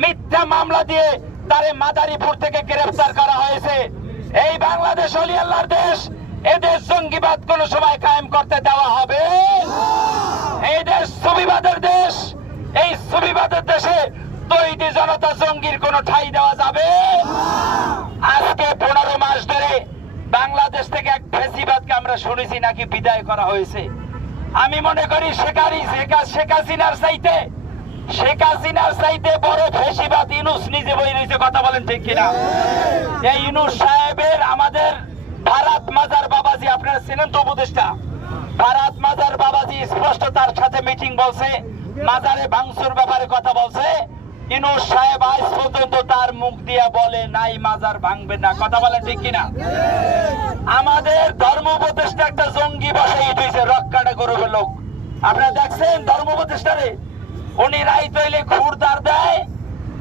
মিথ্যা মামলা দিয়ে তারে মাদারীপুর থেকে গ্রেফতার করা হয়েছে। এই বাংলাদেশ ওলি আল্লাহর দেশ, এদেশ জঙ্গিবাদ কোন সময় কায়েম করতে দেওয়া হবে? এই দেশ সুবিবাদের দেশ, এই সুবিবাদের দেশে তৈরি জনতা জঙ্গির কোন ঠাঁই দেওয়া যাবে? আজকে 15 মাস ধরে বাংলাদেশ থেকে এক ফেসিবাদকে আমরা শুনেছি নাকি বিদায় করা হয়েছে। আমি মনে করি শেখ হাসিনার চাইতে বড় ফেসিবাদ ইউনূস নিজে বই রয়েছে। কথা বলেন ঠিক কিনা? এই ইউনূস সাহেবের আমাদের ভারত মাজার বাবাজি, আপনারা ছিলেন তো উপদেষ্টা, ভারত মাজার বাবাজি স্পষ্ট তার সাথে মিটিং বলছে, মাজারে ভাঙচুর ব্যাপারে কথা বলছে। ইউনূস সাহেব আজ পর্যন্ত তার মুখ দিয়ে বলে নাই মাজার ভাঙবে না। কথা বলেন ঠিক কিনা? আমাদের ধর্ম উপদেষ্টা একটা জঙ্গি বসাই দিয়েছে, রক্ষাটা করবে লোক। আপনারা দেখছেন ধর্ম উপদেষ্টারে? উনি রাইত হইলে খুরদার দেয়,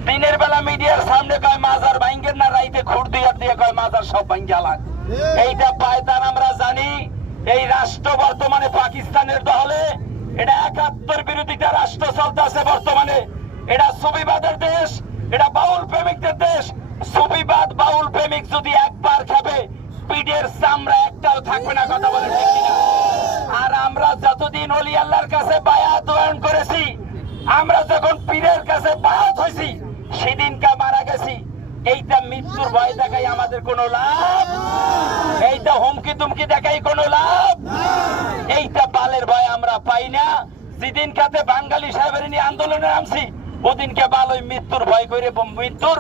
দিনের বেলা মিডিয়ার সামনে কয় মাজার ভাঙ্গেন না, রাইতে খুর দিয়ে কয় মাজার সব ভাঙ্গা লাগ। এইটা পায়তান আমরা জানি। এই রাষ্ট্র বর্তমানে পাকিস্তানের দখলে, এটা 71 বিরোধিতা রাষ্ট্র চলতেছে বর্তমানে। এটা সুফিবাদের দেশ, এটা বাউল প্রেমিকদের দেশ। সুফিবাদ বাউল প্রেমিক যদি একবার খাবে, পিঠের চামড়া একটাও থাকবে না। কথা বলে ঠিক কিনা? আর আমরা যতদিন ওলি আল্লাহর কাছে বায়াত গ্রহণ করেছি, আমরা যখন পীরের কাছে বায়াত হয়েছি, সেদিনকা মারা গেছি। এইটা মৃত্যুর ভয় দেখাই আমাদের কোনো লাভ? এইটা হুমকি তুমকি দেখাই কোনো লাভ? এইটা বালের ভয় আমরা পাই না। যেদিন কাতে বাঙালি সাহেবের নিয়ে আন্দোলনে নামছি, ওদিনকে বাল ওই মৃত্যুর ভয় করে মৃত্যুর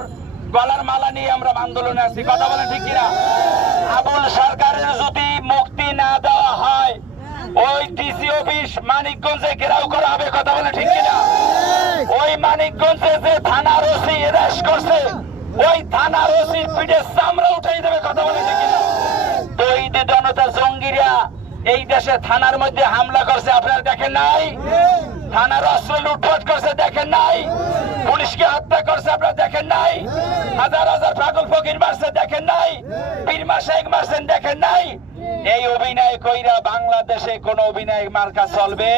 গলার মালা নিয়ে আমরা আন্দোলনে আসছি। কথা বলেন ঠিক কিনা? আবুল সরকারের যদি মুক্তি না দেওয়া হয়, ওই ডিসি অফিস মানিকগঞ্জে ঘেরাও করা হবে। কথা বলে ঠিক কিনা? ওই মানিকগঞ্জে যে থানার ওসি অ্যারেস্ট করছে, ওই থানার ওসির পিঠে চামড়া উঠাই দেবে। কথা বলে ঠিক কিনা? তৈরি জনতা জঙ্গিরা এই দেশে থানার মধ্যে হামলা করছে, আপনারা দেখেন নাই? থানার অস্ত্র লুটপাট করছে, দেখেন নাই? পুলিশকে হত্যা করছে, আপনারা দেখেন নাই? হাজার হাজার পাগল ফকির মারছে, দেখেন নাই? পীর মাশায়েখ মারছেন, দেখেন নাই? এই অভিনয় কইরা বাংলাদেশে কোন অভিনয় মার্কা চলবে?